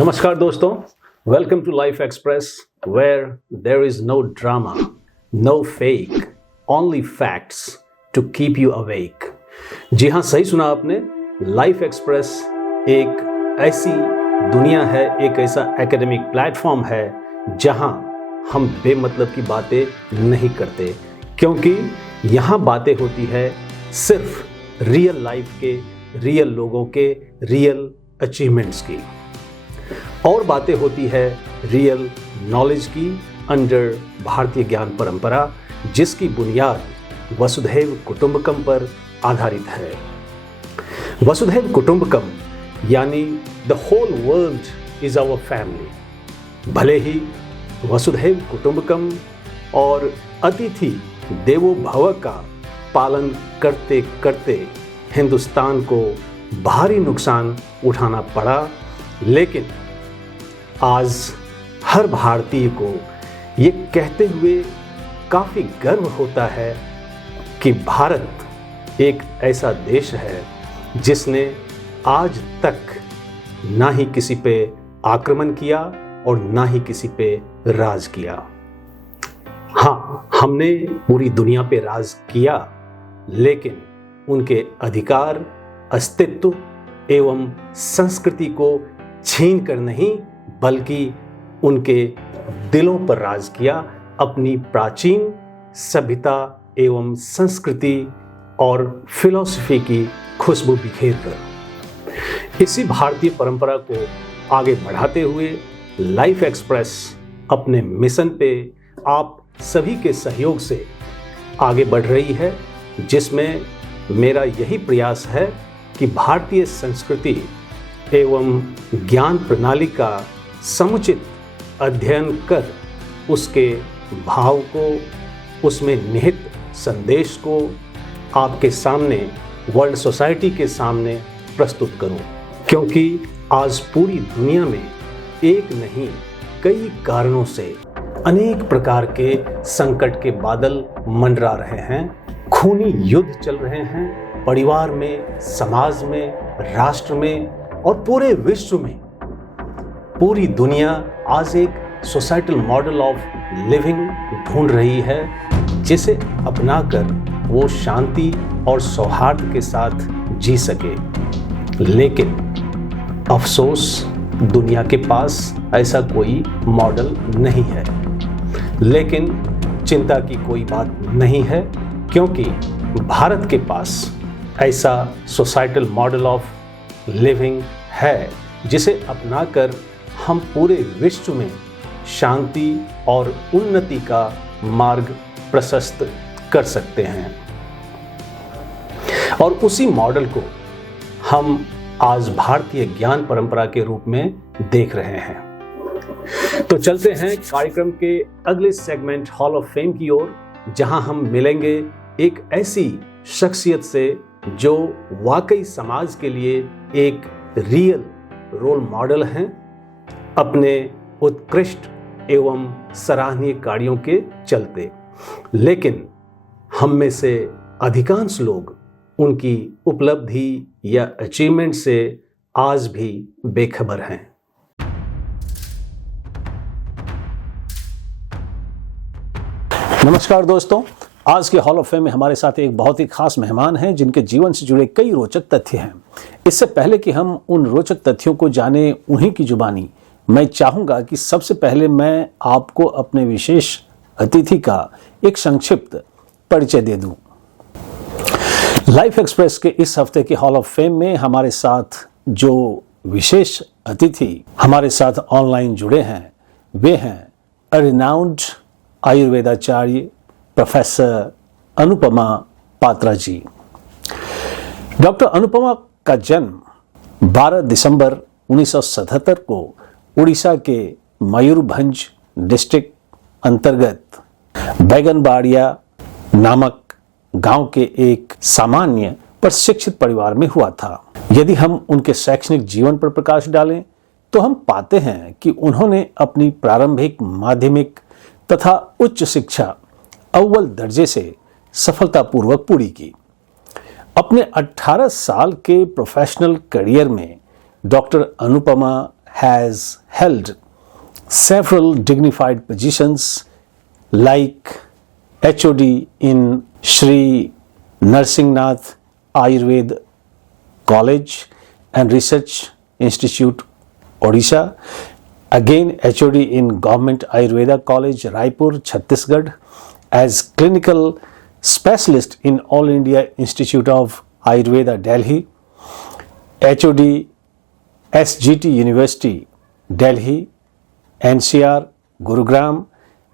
नमस्कार दोस्तों, welcome to Life Express where there is no drama, no fake, only facts to keep you awake. जी हाँ, सही सुना आपने। लाइफ एक्सप्रेस एक ऐसी दुनिया है, एक ऐसा एकेडमिक प्लेटफॉर्म है जहाँ हम बेमतलब की बातें नहीं करते, क्योंकि यहाँ बातें होती है सिर्फ रियल लाइफ के, रियल लोगों के, रियल अचीवमेंट्स की, और बातें होती है रियल नॉलेज की अंडर भारतीय ज्ञान परंपरा, जिसकी बुनियाद वसुधैव कुटुंबकम पर आधारित है। वसुधैव कुटुंबकम यानी the whole world is our family. भले ही वसुधैव कुटुंबकम और अतिथि देवो भव का पालन करते करते हिंदुस्तान को भारी नुकसान उठाना पड़ा, लेकिन आज हर भारतीय को ये कहते हुए काफ़ी गर्व होता है कि भारत एक ऐसा देश है जिसने आज तक ना ही किसी पे आक्रमण किया और ना ही किसी पे राज किया। हाँ, हमने पूरी दुनिया पे राज किया, लेकिन उनके अधिकार, अस्तित्व एवं संस्कृति को छीन कर नहीं, बल्कि उनके दिलों पर राज किया, अपनी प्राचीन सभ्यता एवं संस्कृति और फिलॉसफी की खुशबू बिखेर कर। इसी भारतीय परंपरा को आगे बढ़ाते हुए लाइफ एक्सप्रेस अपने मिशन पे आप सभी के सहयोग से आगे बढ़ रही है, जिसमें मेरा यही प्रयास है कि भारतीय संस्कृति एवं ज्ञान प्रणाली का समुचित अध्ययन कर उसके भाव को, उसमें निहित संदेश को आपके सामने, वर्ल्ड सोसाइटी के सामने प्रस्तुत करूं, क्योंकि आज पूरी दुनिया में एक नहीं कई कारणों से अनेक प्रकार के संकट के बादल मंडरा रहे हैं। खूनी युद्ध चल रहे हैं परिवार में, समाज में, राष्ट्र में और पूरे विश्व में। पूरी दुनिया आज एक सोसाइटल मॉडल ऑफ लिविंग ढूंढ रही है, जिसे अपनाकर वो शांति और सौहार्द के साथ जी सके। लेकिन अफसोस, दुनिया के पास ऐसा कोई मॉडल नहीं है। लेकिन चिंता की कोई बात नहीं है, क्योंकि भारत के पास ऐसा सोसाइटल मॉडल ऑफ लिविंग है जिसे अपनाकर हम पूरे विश्व में शांति और उन्नति का मार्ग प्रशस्त कर सकते हैं। और उसी मॉडल को हम आज भारतीय ज्ञान परंपरा के रूप में देख रहे हैं। तो चलते हैं कार्यक्रम के अगले सेगमेंट हॉल ऑफ फेम की ओर, जहां हम मिलेंगे एक ऐसी शख्सियत से जो वाकई समाज के लिए एक रियल रोल मॉडल हैं, अपने उत्कृष्ट एवं सराहनीय कार्यों के चलते। लेकिन हम में से अधिकांश लोग उनकी उपलब्धि या अचीवमेंट से आज भी बेखबर हैं। नमस्कार दोस्तों, आज के हॉल ऑफ फेम में हमारे साथ एक बहुत ही खास मेहमान हैं, जिनके जीवन से जुड़े कई रोचक तथ्य हैं। इससे पहले कि हम उन रोचक तथ्यों को जाने उन्हीं की जुबानी, मैं चाहूंगा कि सबसे पहले मैं आपको अपने विशेष अतिथि का एक संक्षिप्त परिचय दे दूं। लाइफ एक्सप्रेस के इस हफ्ते के हॉल ऑफ फेम में हमारे साथ जो विशेष अतिथि हमारे साथ ऑनलाइन जुड़े हैं, वे हैं रिनाउंड आयुर्वेदाचार्य प्रोफेसर अनुपमा पात्रा जी। डॉक्टर अनुपमा का जन्म 12 दिसंबर 1977 को उड़ीसा के मयूरभंज डिस्ट्रिक्ट अंतर्गत बैगनबाड़िया नामक गांव के एक सामान्य पर शिक्षित परिवार में हुआ था। यदि हम उनके शैक्षणिक जीवन पर प्रकाश डालें तो हम पाते हैं कि उन्होंने अपनी प्रारंभिक, माध्यमिक तथा उच्च शिक्षा अव्वल दर्जे से सफलतापूर्वक पूरी की। अपने 18 साल के प्रोफेशनल करियर में doctor Anupama has held several dignified positions like HOD in Sri Narsingnath Ayurveda College and Research Institute, Odisha. Again, HOD in Government Ayurveda College, Raipur, Chhattisgarh, as clinical specialist in All India Institute of Ayurveda, Delhi. HOD SGT University, Delhi, NCR, Gurugram,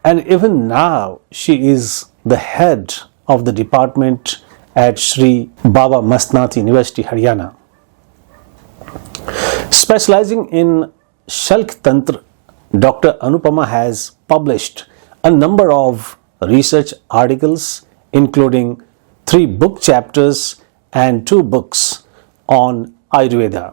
and even now she is the head of the department at Sri Baba Mastnath University, Haryana. Specializing in Shalk Tantra, Dr. Anupama has published a number of research articles, including 3 book chapters and 2 books on Ayurveda.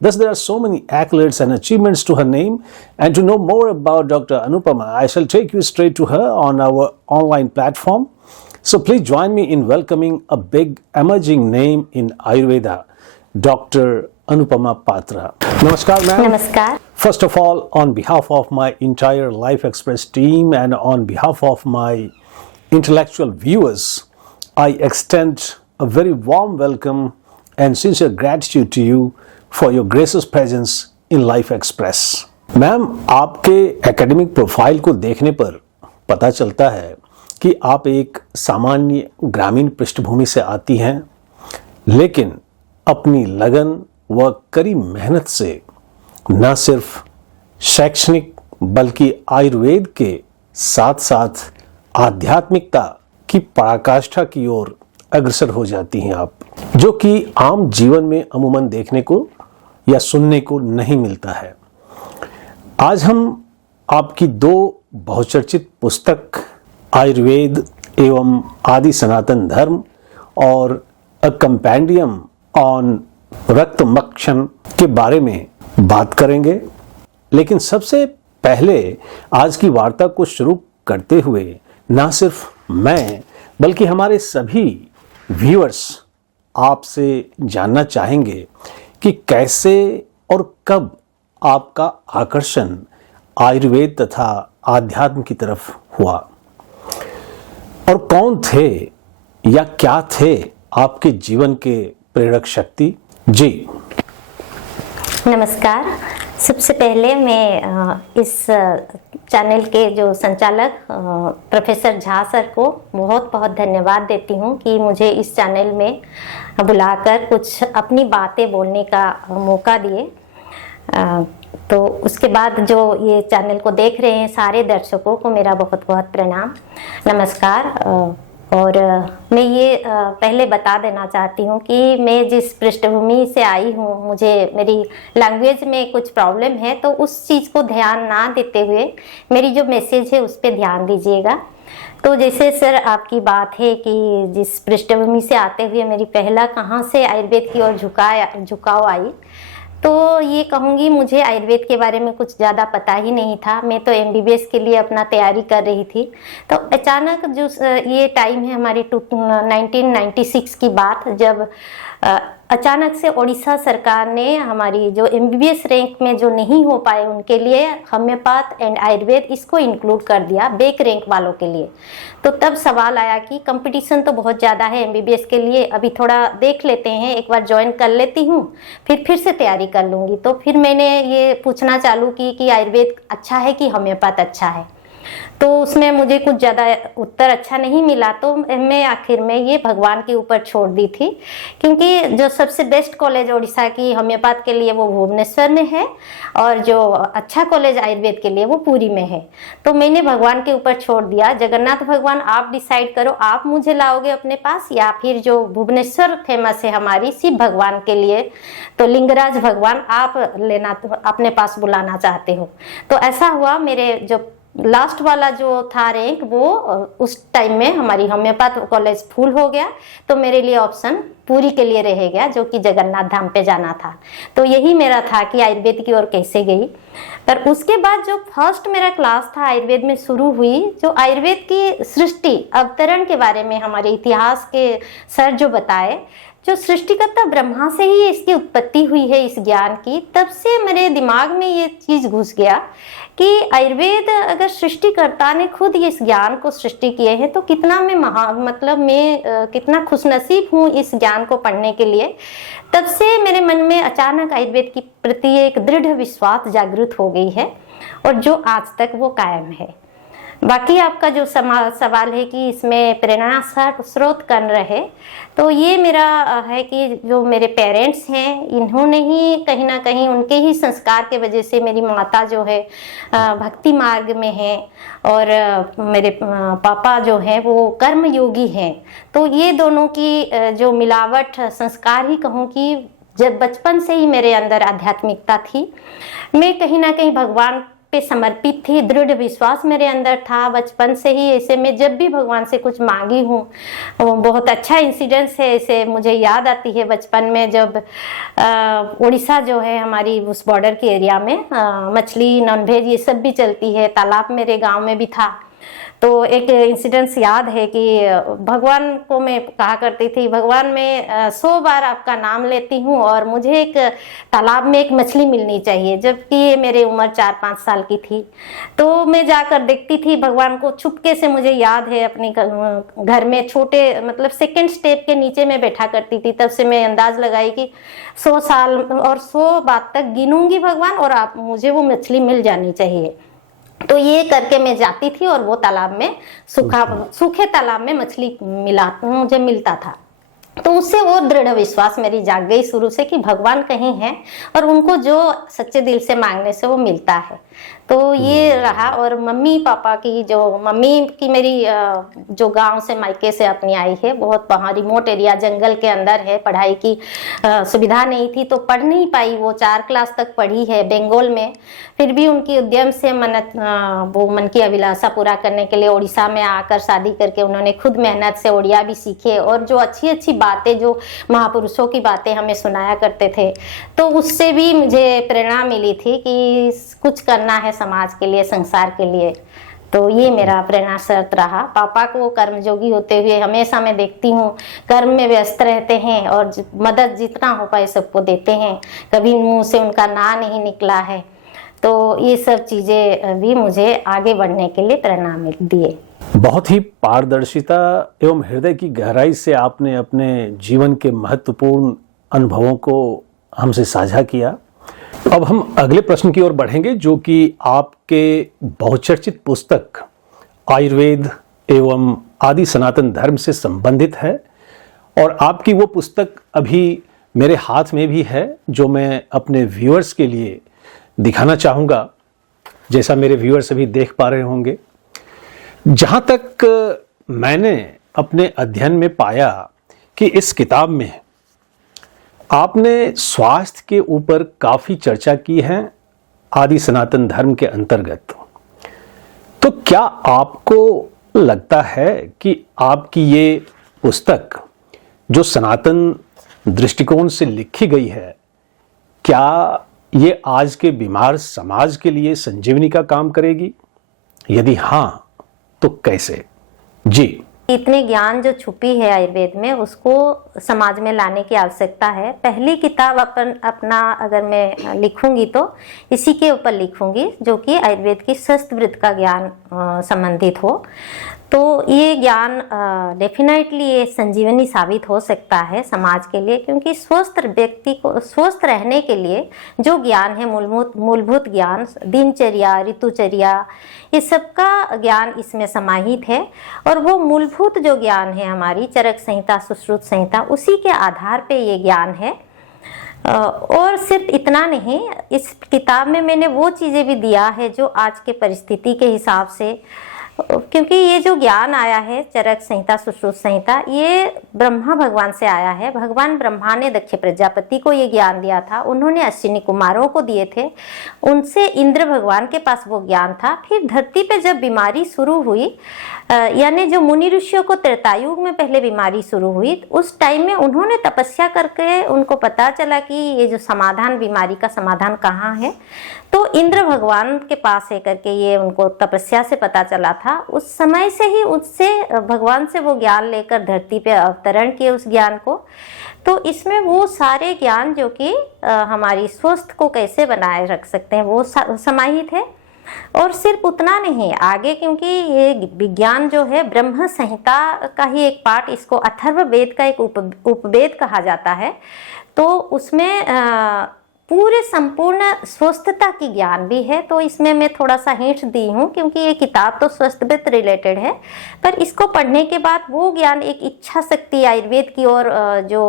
Thus, there are so many accolades and achievements to her name. And to know more about Dr. Anupama, I shall take you straight to her on our online platform. So please join me in welcoming a big emerging name in Ayurveda, Dr. Anupama Patra. Namaskar, ma'am. Namaskar. First of all, on behalf of my entire Life Express team and on behalf of my intellectual viewers, I extend a very warm welcome and sincere gratitude to you for your gracious presence in Life Express. Ma'am, आपके academic profile को देखने पर पता चलता है कि आप एक सामान्य ग्रामीण पृष्ठभूमि से आती हैं, लेकिन अपनी लगन व कड़ी मेहनत से न सिर्फ शैक्षणिक बल्कि आयुर्वेद के साथ साथ आध्यात्मिकता की पराकाष्ठा की ओर अग्रसर हो जाती हैं आप, जो कि आम जीवन में अमूमन देखने को या सुनने को नहीं मिलता है। आज हम आपकी 2 बहुचर्चित पुस्तक आयुर्वेद एवं आदि सनातन धर्म और अ कंपेंडियम ऑन रक्त मक्षण के बारे में बात करेंगे, लेकिन सबसे पहले आज की वार्ता को शुरू करते हुए ना सिर्फ मैं बल्कि हमारे सभी व्यूअर्स आपसे जानना चाहेंगे कि कैसे और कब आपका आकर्षण आयुर्वेद तथा आध्यात्म की तरफ हुआ और कौन थे या क्या थे आपके जीवन के प्रेरक शक्ति। जी नमस्कार। सबसे पहले मैं इस चैनल के जो संचालक प्रोफेसर झा सर को बहुत बहुत धन्यवाद देती हूँ कि मुझे इस चैनल में बुलाकर कुछ अपनी बातें बोलने का मौका दिए। तो उसके बाद जो ये चैनल को देख रहे हैं सारे दर्शकों को मेरा बहुत बहुत प्रणाम, नमस्कार। और मैं ये पहले बता देना चाहती हूँ कि मैं जिस पृष्ठभूमि से आई हूँ, मुझे मेरी लैंग्वेज में कुछ प्रॉब्लम है, तो उस चीज़ को ध्यान ना देते हुए मेरी जो मैसेज है उस पर ध्यान दीजिएगा। तो जैसे सर आपकी बात है कि जिस पृष्ठभूमि से आते हुए मेरी पहला कहाँ से आयुर्वेद की ओर झुकाव आई, तो ये कहूँगी मुझे आयुर्वेद के बारे में कुछ ज़्यादा पता ही नहीं था। मैं तो MBBS के लिए अपना तैयारी कर रही थी, तो अचानक जो ये टाइम है हमारी 1996 की बात, जब अचानक से ओडिशा सरकार ने हमारी जो MBBS रैंक में जो नहीं हो पाए उनके लिए होम्योपैथ एंड आयुर्वेद इसको इंक्लूड कर दिया बैक रैंक वालों के लिए। तो तब सवाल आया कि कंपटीशन तो बहुत ज़्यादा है MBBS के लिए, अभी थोड़ा देख लेते हैं, एक बार ज्वाइन कर लेती हूँ, फिर से तैयारी कर लूँगी। तो फिर मैंने ये पूछना चालू की कि आयुर्वेद अच्छा है कि होम्योपैथ अच्छा है। तो उसमें मुझे कुछ ज़्यादा उत्तर अच्छा नहीं मिला, तो मैं आखिर में ये भगवान के ऊपर छोड़ दी थी, क्योंकि जो सबसे बेस्ट कॉलेज ओडिशा की होम्योपैथ के लिए वो भुवनेश्वर में है और जो अच्छा कॉलेज आयुर्वेद के लिए वो पुरी में है। तो मैंने भगवान के ऊपर छोड़ दिया, जगन्नाथ भगवान आप डिसाइड करो, आप मुझे लाओगे अपने पास या फिर जो भुवनेश्वर फेमस है हमारी शिव भगवान के लिए, तो लिंगराज भगवान आप लेना अपने पास बुलाना चाहते हो। तो ऐसा हुआ, मेरे जो लास्ट वाला जो था रैंक वो उस टाइम में हमारी होम्योपैथ कॉलेज फुल हो गया, तो मेरे लिए ऑप्शन पूरी के लिए रह गया, जो कि जगन्नाथ धाम पे जाना था। तो यही मेरा था कि आयुर्वेद की ओर कैसे गई। पर उसके बाद जो फर्स्ट मेरा क्लास था आयुर्वेद में शुरू हुई, जो आयुर्वेद की सृष्टि अवतरण के बारे में हमारे इतिहास के सर जो बताए, जो सृष्टिकर्ता ब्रह्मा से ही इसकी उत्पत्ति हुई है इस ज्ञान की, तब से मेरे दिमाग में ये चीज घुस गया कि आयुर्वेद अगर सृष्टिकर्ता ने खुद इस ज्ञान को सृष्टि किए हैं तो कितना मैं कितना खुशनसीब हूँ इस ज्ञान को पढ़ने के लिए। तब से मेरे मन में अचानक आयुर्वेद की प्रति एक दृढ़ विश्वास जागृत हो गई है, और जो आज तक वो कायम है। बाकी आपका जो सवाल है कि इसमें प्रेरणा स्रोत कौन रहे, तो ये मेरा है कि जो मेरे पेरेंट्स हैं, इन्होंने ही कहीं ना कहीं, उनके ही संस्कार के वजह से मेरी माता जो है भक्ति मार्ग में है, और मेरे पापा जो हैं वो कर्म योगी हैं। तो ये दोनों की जो मिलावट, संस्कार ही कहूँ कि जब बचपन से ही मेरे अंदर आध्यात्मिकता थी, मैं कहीं ना कहीं भगवान पे समर्पित थी, दृढ़ विश्वास मेरे अंदर था बचपन से ही। ऐसे में जब भी भगवान से कुछ मांगी हूँ, बहुत अच्छा इंसिडेंस है, ऐसे मुझे याद आती है बचपन में जब उड़ीसा जो है हमारी उस बॉर्डर के एरिया में मछली, नॉनवेज ये सब भी चलती है, तालाब मेरे गांव में भी था। तो एक इंसिडेंस याद है कि भगवान को मैं कहा करती थी, भगवान मैं 100 बार आपका नाम लेती हूँ और मुझे एक तालाब में एक मछली मिलनी चाहिए, जबकि ये मेरे उम्र 4-5 साल की थी। तो मैं जाकर देखती थी भगवान को चुपके से। मुझे याद है अपने घर में छोटे सेकंड स्टेप के नीचे मैं बैठा करती थी। तब से मैं अंदाज लगाई कि 100 साल और 100 बात तक गिनूंगी भगवान, और आप मुझे वो मछली मिल जानी चाहिए। तो ये करके मैं जाती थी और वो तालाब में सूखे तालाब में मछली मुझे मिलता था। तो उससे वो दृढ़ विश्वास मेरी जाग गई शुरू से कि भगवान कहीं है और उनको जो सच्चे दिल से मांगने से वो मिलता है। तो ये रहा। और मम्मी पापा की, जो मम्मी की मेरी जो गांव से मायके से अपनी आई है, बहुत वहाँ रिमोट एरिया जंगल के अंदर है, पढ़ाई की सुविधा नहीं थी तो पढ़ नहीं पाई। वो 4 क्लास तक पढ़ी है बंगाल में। फिर भी उनकी उद्यम से वो मन की अभिलाषा पूरा करने के लिए उड़ीसा में आकर शादी करके उन्होंने खुद मेहनत से उड़िया भी सीखे, और जो अच्छी अच्छी बातें, जो महापुरुषों की बातें हमें सुनाया करते थे, तो उससे भी मुझे प्रेरणा मिली थी कि कुछ करना है समाज के लिए, संसार के लिए। तो ये मेरा प्रेरणा स्रोत रहा। पापा को कर्मयोगी होते हुए हमेशा मैं देखती हूँ, कर्म में व्यस्त रहते हैं और मदद जितना हो पाए सबको देते हैं। कभी मुंह से उनका ना नहीं निकला है। तो ये सब चीजें भी मुझे आगे बढ़ने के लिए प्रेरणा मिल दिए। बहुत ही पारदर्शिता एवं हृदय की गहराई से आपने अपने जीवन के महत्वपूर्ण अनुभवों को हमसे साझा किया। अब हम अगले प्रश्न की ओर बढ़ेंगे, जो कि आपके बहुचर्चित पुस्तक आयुर्वेद एवं आदि सनातन धर्म से संबंधित है। और आपकी वो पुस्तक अभी मेरे हाथ में भी है, जो मैं अपने व्यूअर्स के लिए दिखाना चाहूँगा, जैसा मेरे व्यूअर्स अभी देख पा रहे होंगे। जहाँ तक मैंने अपने अध्ययन में पाया कि इस किताब में आपने स्वास्थ्य के ऊपर काफ़ी चर्चा की है आदि सनातन धर्म के अंतर्गत। तो क्या आपको लगता है कि आपकी ये पुस्तक जो सनातन दृष्टिकोण से लिखी गई है, क्या ये आज के बीमार समाज के लिए संजीवनी का काम करेगी? यदि हाँ, तो कैसे? जी। इतने ज्ञान जो छुपी है आयुर्वेद में, उसको समाज में लाने की आवश्यकता है। पहली किताब अपना अगर मैं लिखूंगी तो इसी के ऊपर लिखूंगी, जो कि आयुर्वेद की शस्त्रवृत्त का ज्ञान संबंधित हो। तो ये ज्ञान डेफिनेटली ये संजीवनी साबित हो सकता है समाज के लिए, क्योंकि स्वस्थ व्यक्ति को स्वस्थ रहने के लिए जो ज्ञान है, मूलभूत ज्ञान, दिनचर्या, ऋतुचर्या, ये सबका ज्ञान इसमें समाहित है। और वो मूलभूत जो ज्ञान है हमारी चरक संहिता, सुश्रुत संहिता, उसी के आधार पे ये ज्ञान है। और सिर्फ इतना नहीं, इस किताब में मैंने वो चीज़ें भी दिया है जो आज के परिस्थिति के हिसाब से क्योंकि ये जो ज्ञान आया है चरक संहिता सुश्रुत संहिता, ये ब्रह्मा भगवान से आया है। भगवान ब्रह्मा ने दक्ष प्रजापति को ये ज्ञान दिया था, उन्होंने अश्विनी कुमारों को दिए थे, उनसे इंद्र भगवान के पास वो ज्ञान था। फिर धरती पे जब बीमारी शुरू हुई, यानी जो मुनि ऋषियों को त्रेतायुग में पहले बीमारी शुरू हुई, उस टाइम में उन्होंने तपस्या करके उनको पता चला कि ये जो समाधान, बीमारी का समाधान कहाँ है, तो इंद्र भगवान के पास है करके ये उनको तपस्या से पता चला था। उस समय से ही उससे भगवान से वो ज्ञान लेकर धरती पे अवतरण किए उस ज्ञान को। तो इसमें वो सारे ज्ञान जो कि हमारी स्वस्थ को कैसे बनाए रख सकते हैं वो समाहित है। और सिर्फ उतना नहीं, आगे क्योंकि ये विज्ञान जो है ब्रह्म संहिता का ही एक पार्ट, इसको अथर्ववेद का एक उपवेद कहा जाता है, तो उसमें पूरे संपूर्ण स्वस्थता की ज्ञान भी है। तो इसमें मैं थोड़ा सा हिंट दी हूँ, क्योंकि ये किताब तो स्वास्थ्य रिलेटेड है, पर इसको पढ़ने के बाद वो ज्ञान, एक इच्छा शक्ति आयुर्वेद की ओर जो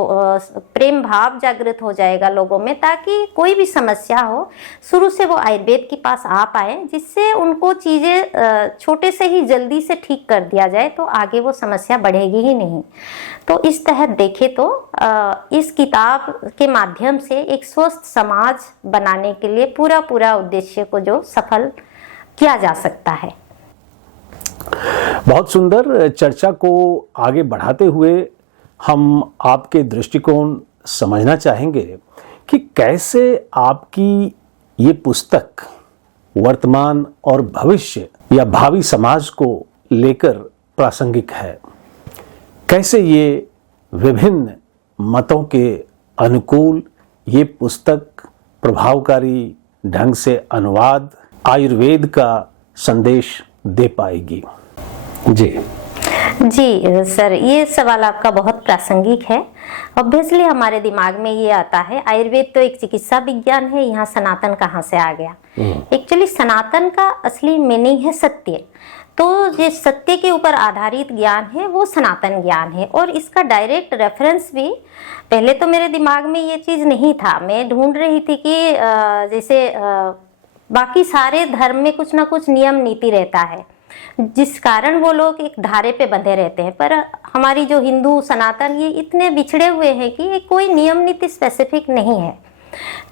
प्रेम भाव जागृत हो जाएगा लोगों में, ताकि कोई भी समस्या हो शुरू से वो आयुर्वेद के पास आ पाए, जिससे उनको चीज़ें छोटे से ही जल्दी से ठीक कर दिया जाए, तो आगे वो समस्या बढ़ेगी ही नहीं। तो इस तहत देखें तो इस किताब के माध्यम से एक स्वस्थ समाज बनाने के लिए पूरा उद्देश्य को जो सफल किया जा सकता है। बहुत सुंदर। चर्चा को आगे बढ़ाते हुए हम आपके दृष्टिकोण समझना चाहेंगे कि कैसे आपकी ये पुस्तक वर्तमान और भविष्य या भावी समाज को लेकर प्रासंगिक है। कैसे ये विभिन्न मतों के अनुकूल ये पुस्तक प्रभावकारी ढंग से अनुवाद आयुर्वेद का संदेश दे पाएगी। जी सर, ये सवाल आपका बहुत प्रासंगिक है। ऑब्वियसली हमारे दिमाग में ये आता है, आयुर्वेद तो एक चिकित्सा विज्ञान है, यहाँ सनातन कहाँ से आ गया। एक्चुअली सनातन का असली मीनिंग है सत्य। तो ये सत्य के ऊपर आधारित ज्ञान है, वो सनातन ज्ञान है। और इसका डायरेक्ट रेफरेंस भी, पहले तो मेरे दिमाग में ये चीज़ नहीं था, मैं ढूंढ रही थी कि जैसे बाकी सारे धर्म में कुछ ना कुछ नियम नीति रहता है, जिस कारण वो लोग एक धारे पे बंधे रहते हैं। पर हमारी जो हिंदू सनातन, ये इतने बिछड़े हुए हैं कि ये कोई नियम नीति स्पेसिफिक नहीं है।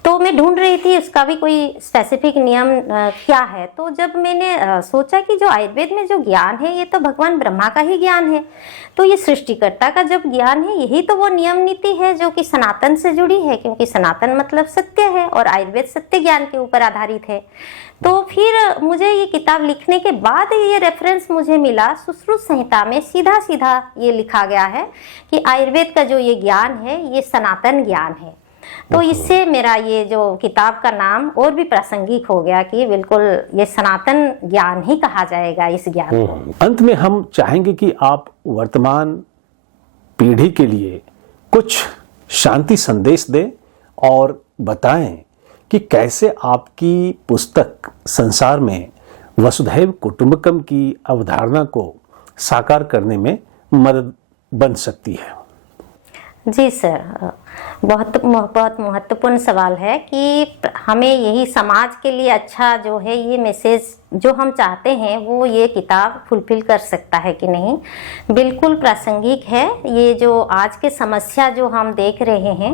तो मैं ढूंढ रही थी इसका भी कोई स्पेसिफिक नियम क्या है। तो जब मैंने सोचा कि जो आयुर्वेद में जो ज्ञान है, ये तो भगवान ब्रह्मा का ही ज्ञान है, तो ये सृष्टिकर्ता का जब ज्ञान है, यही तो वो नियम नीति है जो कि सनातन से जुड़ी है, क्योंकि सनातन मतलब सत्य है और आयुर्वेद सत्य ज्ञान के ऊपर आधारित है। तो फिर मुझे ये किताब लिखने के बाद ये रेफरेंस मुझे मिला, सुश्रुत संहिता में सीधा सीधा ये लिखा गया है कि आयुर्वेद का जो ये ज्ञान है, ये सनातन ज्ञान है। तो इससे मेरा ये जो किताब का नाम और भी प्रासंगिक हो गया कि बिल्कुल ये सनातन ज्ञान ही कहा जाएगा इस ज्ञान को। अंत में हम चाहेंगे कि आप वर्तमान पीढ़ी के लिए कुछ शांति संदेश दें और बताएं कि कैसे आपकी पुस्तक संसार में वसुधैव कुटुंबकम की अवधारणा को साकार करने में मदद बन सकती है। जी सर, बहुत महत्वपूर्ण सवाल है कि हमें यही समाज के लिए अच्छा जो है ये मैसेज जो हम चाहते हैं वो ये किताब फुलफिल कर सकता है कि नहीं। बिल्कुल प्रासंगिक है। ये जो आज के समस्या जो हम देख रहे हैं,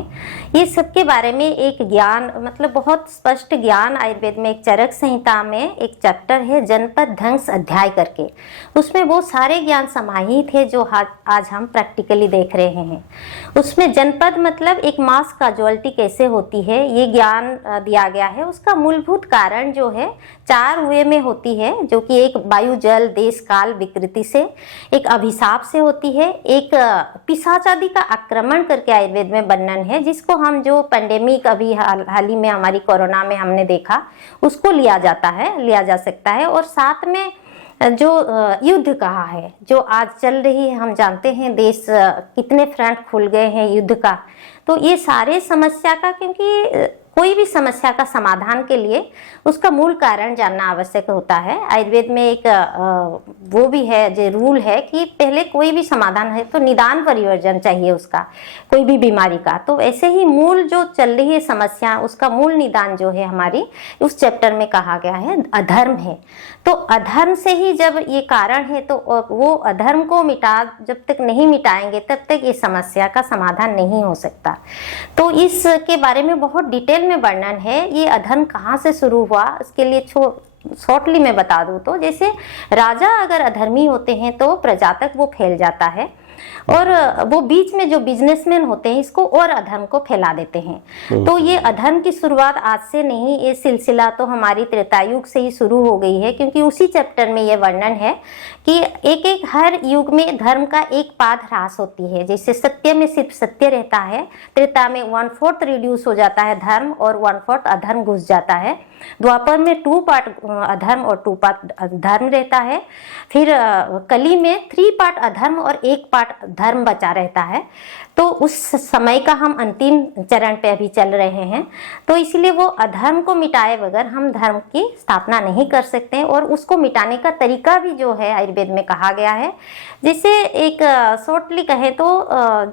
ये सब के बारे में एक ज्ञान, मतलब बहुत स्पष्ट ज्ञान आयुर्वेद में एक चरक संहिता में एक चैप्टर है जनपद ध्वंस अध्याय करके, उसमें वो सारे ज्ञान समाहित है जो आज हम प्रैक्टिकली देख रहे हैं। उसमें जनपद मतलब एक मास काजुअलिटी कैसे होती है, ये ज्ञान दिया गया है। उसका मूलभूत कारण जो है 4 वे में होती है, जो कि एक वायु जल देश काल विकृति से, एक अभिशाप से होती है, एक पिशाच आदि का आक्रमण करके आयुर्वेद में वर्णन है, जिसको हम जो पेंडेमिक अभी हाल ही में हमारी कोरोना में हमने देखा, उसको लिया जा सकता है। और साथ में जो युद्ध कहा है, जो आज चल रही है, हम जानते हैं देश कितने फ्रंट खुल गए हैं युद्ध का। तो ये सारे समस्या का, क्योंकि कोई भी समस्या का समाधान के लिए उसका मूल कारण जानना आवश्यक होता है। आयुर्वेद में एक वो भी है जो रूल है कि पहले कोई भी समाधान है तो निदान परिवर्जन चाहिए उसका, कोई भी बीमारी का। तो ऐसे ही मूल जो चल रही है समस्या, उसका मूल निदान जो है हमारी उस चैप्टर में कहा गया है अधर्म है। तो अधर्म से ही जब ये कारण है तो वो अधर्म को जब तक नहीं मिटाएंगे तब तक ये समस्या का समाधान नहीं हो सकता। तो इसके बारे में बहुत डिटेल में वर्णन है। ये अधर्म कहाँ से शुरू हुआ, इसके लिए शॉर्टली मैं बता दूं तो जैसे राजा अगर अधर्मी होते हैं तो प्रजा तक वो फैल जाता है, और वो बीच में जो बिजनेसमैन होते हैं इसको और अधर्म को फैला देते हैं। तो ये अधर्म की शुरुआत आज से नहीं, ये सिलसिला तो हमारी त्रेतायुग से ही शुरू हो गई है, क्योंकि उसी चैप्टर में ये वर्णन है कि एक हर युग में धर्म का एक पाद ह्रास होती है। जैसे सत्य में सिर्फ सत्य रहता है, त्रेता में 1/4 रिड्यूस हो जाता है धर्म और 1/4 अधर्म घुस जाता है। द्वापर में 2 पार्ट अधर्म और 2 पार्ट धर्म रहता है। फिर कली में 3 पार्ट अधर्म और 1 पार्ट धर्म बचा रहता है। तो उस समय का हम अंतिम चरण पे अभी चल रहे हैं। तो इसलिए वो अधर्म को मिटाए बगैर हम धर्म की स्थापना नहीं कर सकते, और उसको मिटाने का तरीका भी जो है आयुर्वेद में कहा गया है। जैसे एक शॉर्टली कहें तो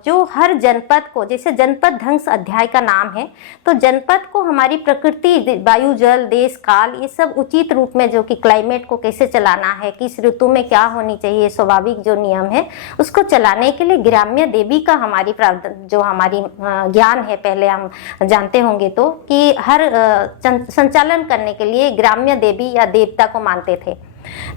जो हर जनपद को, जैसे जनपद ध्वंस अध्याय का नाम है, तो जनपद को हमारी प्रकृति, वायु, जल, देश, काल, ये सब उचित रूप में जो कि क्लाइमेट को कैसे चलाना है, किस ऋतु में क्या होनी चाहिए, स्वाभाविक जो नियम है उसको चलाने के लिए ग्राम्य देवी का हमारी जो हमारी ज्ञान है, पहले हम जानते होंगे तो कि हर संचालन करने के लिए ग्राम्य देवी या देवता को मानते थे।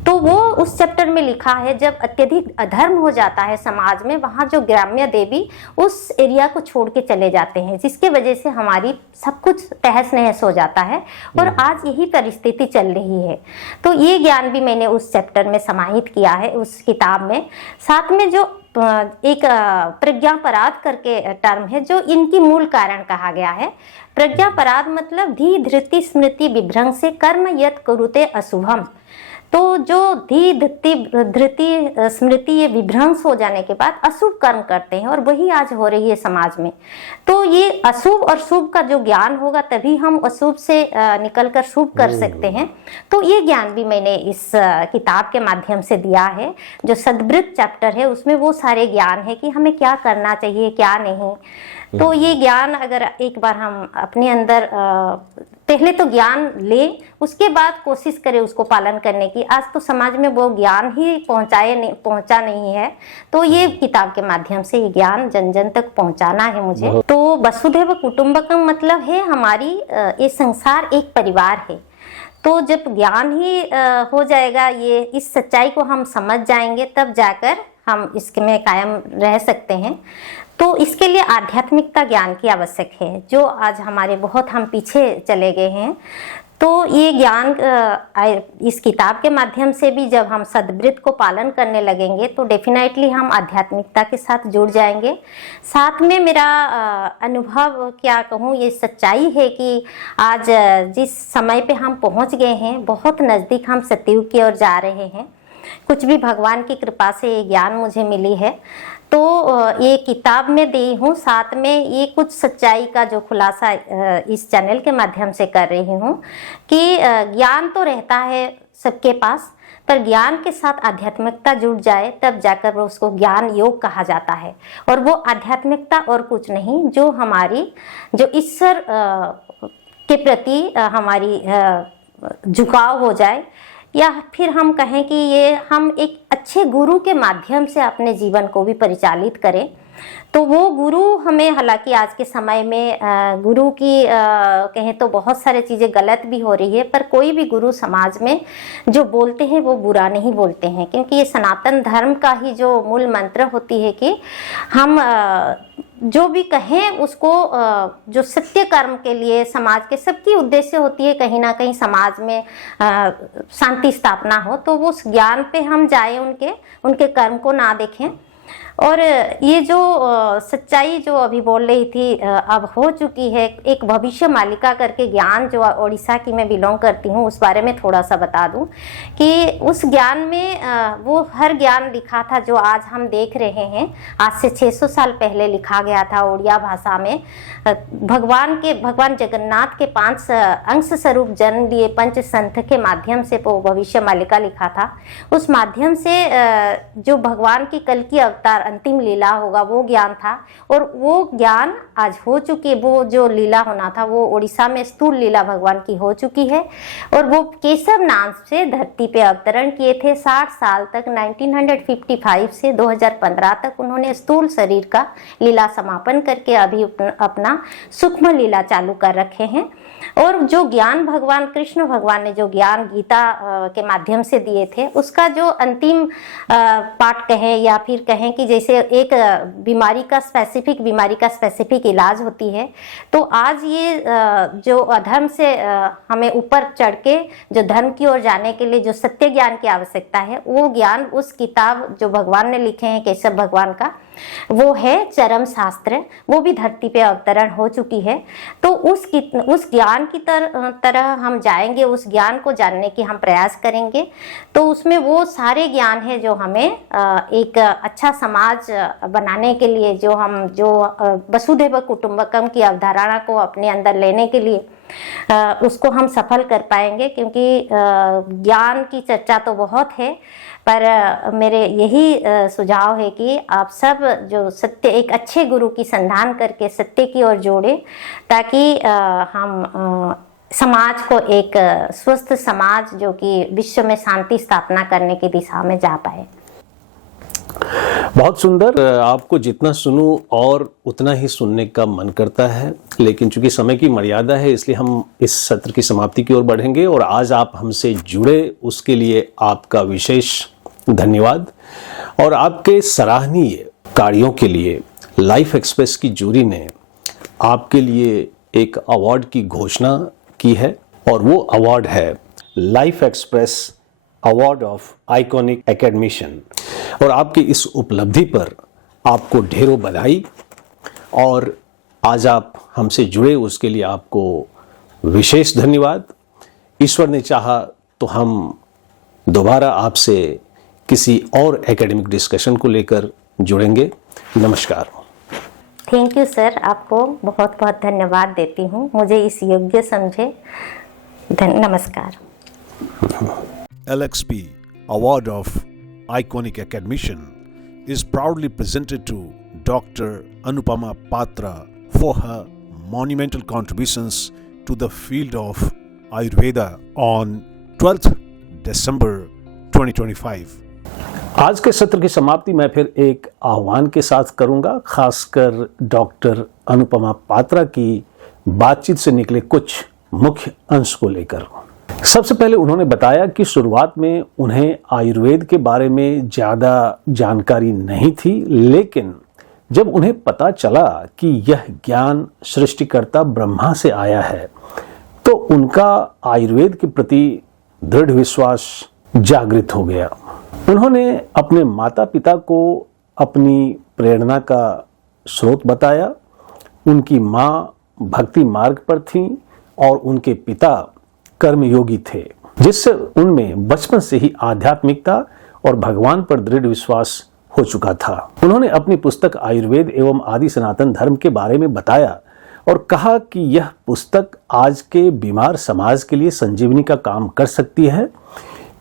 तो वो उस चैप्टर में लिखा है जब अत्यधिक अधर्म हो जाता है समाज में, वहाँ जो ग्राम्य देवी उस एरिया को छोड़ के चले जाते हैं, जिसके वजह से हमारी सब कुछ तहस नहस हो जाता है, और आज यही परिस्थिति चल रही है। तो ये ज्ञान भी मैंने उस चैप्टर में समाहित किया है उस किताब में। साथ में जो एक प्रज्ञापराध करके टर्म है जो इनकी मूल कारण कहा गया है। प्रज्ञापराध मतलब धी धृति स्मृति विभ्रंग से कर्म यत् कुरुते अशुभम। तो जो धी धृति स्मृति ये विभ्रंश हो जाने के बाद अशुभ कर्म करते हैं, और वही आज हो रही है समाज में। तो ये अशुभ और शुभ का जो ज्ञान होगा तभी हम अशुभ से निकलकर शुभ कर सकते हैं। तो ये ज्ञान भी मैंने इस किताब के माध्यम से दिया है। जो सद्वृत्त चैप्टर है उसमें वो सारे ज्ञान है कि हमें क्या करना चाहिए क्या नहीं। तो ये ज्ञान अगर एक बार हम अपने अंदर पहले तो ज्ञान ले, उसके बाद कोशिश करें उसको पालन करने की। आज तो समाज में वो ज्ञान ही पहुंचा नहीं है। तो ये किताब के माध्यम से ये ज्ञान जन जन तक पहुंचाना है मुझे। तो वसुधैव कुटुंबकम मतलब है हमारी ये संसार एक परिवार है। तो जब ज्ञान ही हो जाएगा, ये इस सच्चाई को हम समझ जाएंगे, तब जाकर हम इसमें कायम रह सकते हैं। तो इसके लिए आध्यात्मिकता ज्ञान की आवश्यक है, जो आज हमारे बहुत हम पीछे चले गए हैं। तो ये ज्ञान इस किताब के माध्यम से भी जब हम सद्वृत्त को पालन करने लगेंगे तो डेफिनेटली हम आध्यात्मिकता के साथ जुड़ जाएंगे। साथ में मेरा अनुभव क्या कहूँ, ये सच्चाई है कि आज जिस समय पे हम पहुँच गए हैं, बहुत नज़दीक हम सतयुग की ओर जा रहे हैं। कुछ भी भगवान की कृपा से ये ज्ञान मुझे मिली है, तो ये किताब में दी हूँ। साथ में ये कुछ सच्चाई का जो खुलासा इस चैनल के माध्यम से कर रही हूँ कि ज्ञान तो रहता है सबके पास, पर ज्ञान के साथ आध्यात्मिकता जुड़ जाए तब जाकर वो उसको ज्ञान योग कहा जाता है। और वो आध्यात्मिकता और कुछ नहीं, जो हमारी जो ईश्वर के प्रति हमारी झुकाव हो जाए, या फिर हम कहें कि ये हम एक अच्छे गुरु के माध्यम से अपने जीवन को भी परिचालित करें। तो वो गुरु हमें, हालांकि आज के समय में गुरु की कहें तो बहुत सारी चीज़ें गलत भी हो रही है, पर कोई भी गुरु समाज में जो बोलते हैं वो बुरा नहीं बोलते हैं, क्योंकि ये सनातन धर्म का ही जो मूल मंत्र होती है कि हम जो भी कहें उसको जो सत्य कर्म के लिए समाज के सबकी उद्देश्य होती है कहीं ना कहीं समाज में शांति स्थापना हो। तो वो उस ज्ञान पे हम जाए, उनके कर्म को ना देखें। और ये जो सच्चाई जो अभी बोल रही थी अब हो चुकी है। एक भविष्य मालिका करके ज्ञान जो उड़ीसा की मैं बिलोंग करती हूँ, उस बारे में थोड़ा सा बता दूं कि उस ज्ञान में वो हर ज्ञान लिखा था जो आज हम देख रहे हैं। आज से 600 साल पहले लिखा गया था उड़िया भाषा में। भगवान जगन्नाथ के 5 अंश स्वरूप जन्म लिए पंच संत के माध्यम से वो भविष्य मालिका लिखा था। उस माध्यम से जो भगवान की कल की अवतार अंतिम लीला होगा वो ज्ञान था, और वो ज्ञान आज हो चुकी। वो जो लीला होना था वो उड़ीसा में स्थूल लीला भगवान की हो चुकी है, और वो केशव नाम से धरती पे अवतरण किए थे। 60 साल तक 1955 से 2015 तक उन्होंने स्थूल शरीर का लीला समापन करके अभी अपना सूक्ष्म लीला चालू कर रखे हैं। और जो ज्ञान भगवान कृष्ण भगवान ने जो ज्ञान गीता के माध्यम से दिए थे, उसका जो अंतिम पार्ट कहें या फिर कहें कि जैसे एक बीमारी का स्पेसिफिक इलाज होती है, तो आज ये जो अधर्म से हमें ऊपर चढ़ के जो धर्म की ओर जाने के लिए जो सत्य ज्ञान की आवश्यकता है, वो ज्ञान उस किताब जो भगवान ने लिखे हैं केशव भगवान का, वो है चरम शास्त्र। वो भी धरती पे अवतरण हो चुकी है। तो उस ज्ञान की तरह हम जाएंगे, उस ज्ञान को जानने की हम प्रयास करेंगे। तो उसमें वो सारे ज्ञान है जो हमें एक अच्छा समाज बनाने के लिए, जो वसुधैव कुटुंबकम की अवधारणा को अपने अंदर लेने के लिए उसको हम सफल कर पाएंगे। क्योंकि ज्ञान की चर्चा तो बहुत है, पर मेरे यही सुझाव है कि आप सब जो सत्य, एक अच्छे गुरु की संधान करके सत्य की ओर जोड़े, ताकि हम समाज को एक स्वस्थ समाज जो कि विश्व में शांति स्थापना करने की दिशा में जा पाए। बहुत सुंदर। आपको जितना सुनूं और उतना ही सुनने का मन करता है, लेकिन चूंकि समय की मर्यादा है इसलिए हम इस सत्र की समाप्ति की ओर बढ़ेंगे। और आज आप हमसे जुड़े उसके लिए आपका विशेष धन्यवाद। और आपके सराहनीय कार्यों के लिए लाइफ एक्सप्रेस की जूरी ने आपके लिए एक अवार्ड की घोषणा की है, और वो अवार्ड है life express award of iconic academician. और आपकी इस उपलब्धि पर आपको ढेरों बधाई। और आज आप हमसे जुड़े उसके लिए आपको विशेष धन्यवाद। ईश्वर ने चाहा तो हम दोबारा आपसे किसी और एकेडमिक डिस्कशन को लेकर जुड़ेंगे। नमस्कार। थैंक यू सर, आपको बहुत बहुत धन्यवाद देती हूँ, मुझे इस योग्य समझे। नमस्कार। LXP Award of Iconic Academician is proudly presented to Dr. Anupama Patra for her monumental contributions to the field of Ayurveda on 12th December 2025. आज के सत्र की समाप्ति मैं फिर एक आह्वान के साथ करूंगा, खासकर डॉक्टर अनुपमा पात्रा की बातचीत से निकले कुछ मुख्य अंश को लेकर। सबसे पहले उन्होंने बताया कि शुरुआत में उन्हें आयुर्वेद के बारे में ज़्यादा जानकारी नहीं थी, लेकिन जब उन्हें पता चला कि यह ज्ञान सृष्टिकर्ता ब्रह्मा से आया है, तो उनका आयुर्वेद के प्रति दृढ़ विश्वास जागृत हो गया। उन्होंने अपने माता पिता को अपनी प्रेरणा का स्रोत बताया। उनकी माँ भक्ति मार्ग पर थीं और उनके पिता कर्मयोगी थे, जिससे उनमें बचपन से ही आध्यात्मिकता और भगवान पर दृढ़ विश्वास हो चुका था। उन्होंने अपनी पुस्तक आयुर्वेद एवं आदि सनातन धर्म के बारे में बताया और कहा कि यह पुस्तक आज के बीमार समाज के लिए संजीवनी का काम कर सकती है।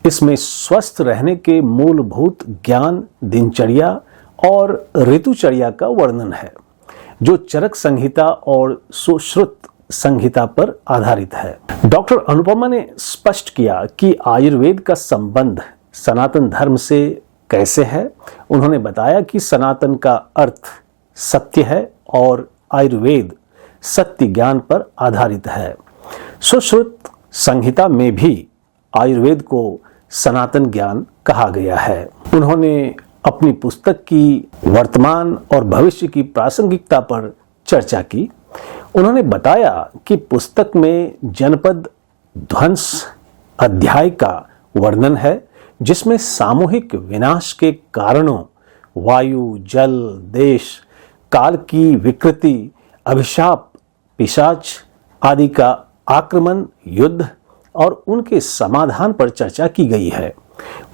इसमें स्वस्थ रहने के मूलभूत ज्ञान, दिनचर्या और ऋतुचर्या का वर्णन है, जो चरक संहिता और सुश्रुत संहिता पर आधारित है। डॉक्टर अनुपमा ने स्पष्ट किया कि आयुर्वेद का संबंध सनातन धर्म से कैसे है। उन्होंने बताया कि सनातन का अर्थ सत्य है और आयुर्वेद सत्य ज्ञान पर आधारित है। सुश्रुत संहिता में भी आयुर्वेद को सनातन ज्ञान कहा गया है। उन्होंने अपनी पुस्तक की वर्तमान और भविष्य की प्रासंगिकता पर चर्चा की। उन्होंने बताया कि पुस्तक में जनपद ध्वंस अध्याय का वर्णन है, जिसमें सामूहिक विनाश के कारणों वायु, जल, देश, काल की विकृति, अभिशाप, पिशाच आदि का आक्रमण, युद्ध और उनके समाधान पर चर्चा की गई है।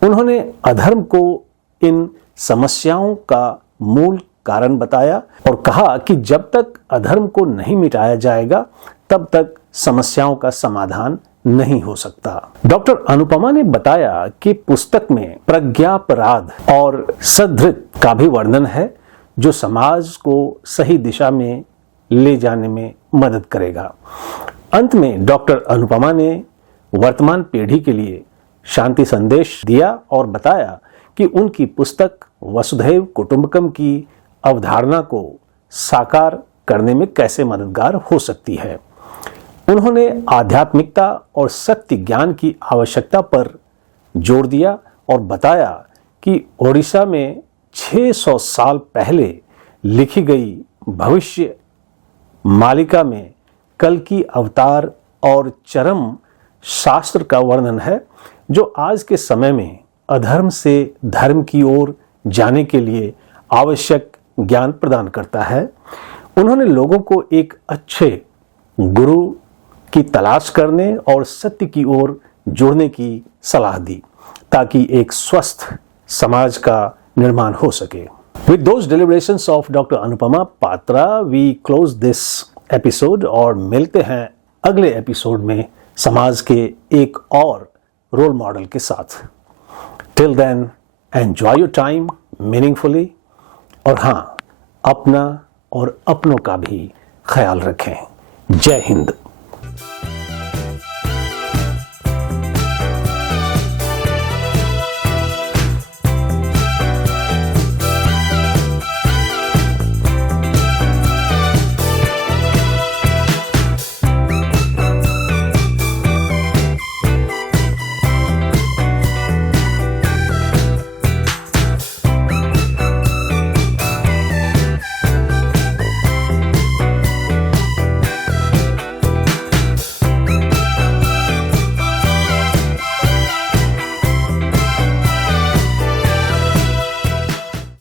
उन्होंने अधर्म को इन समस्याओं का मूल कारण बताया और कहा कि जब तक अधर्म को नहीं मिटाया जाएगा तब तक समस्याओं का समाधान नहीं हो सकता। डॉक्टर अनुपमा ने बताया कि पुस्तक में प्रज्ञापराध और सद्धृत का भी वर्णन है जो समाज को सही दिशा में ले जाने में मदद करेगा। अंत में डॉक्टर अनुपमा ने वर्तमान पीढ़ी के लिए शांति संदेश दिया और बताया कि उनकी पुस्तक वसुधैव कुटुंबकम की अवधारणा को साकार करने में कैसे मददगार हो सकती है। उन्होंने आध्यात्मिकता और सत्य ज्ञान की आवश्यकता पर जोर दिया और बताया कि ओडिशा में 600 साल पहले लिखी गई भविष्य मालिका में कल की अवतार और चरम शास्त्र का वर्णन है जो आज के समय में अधर्म से धर्म की ओर जाने के लिए आवश्यक ज्ञान प्रदान करता है। उन्होंने लोगों को एक अच्छे गुरु की तलाश करने और सत्य की ओर जुड़ने की सलाह दी ताकि एक स्वस्थ समाज का निर्माण हो सके। With those deliberations of Dr. Anupama Patra, we close this episode और मिलते हैं अगले एपिसोड में समाज के एक और रोल मॉडल के साथ। Till then, enjoy your time meaningfully और हाँ, अपना और अपनों का भी ख्याल रखें। जय हिंद।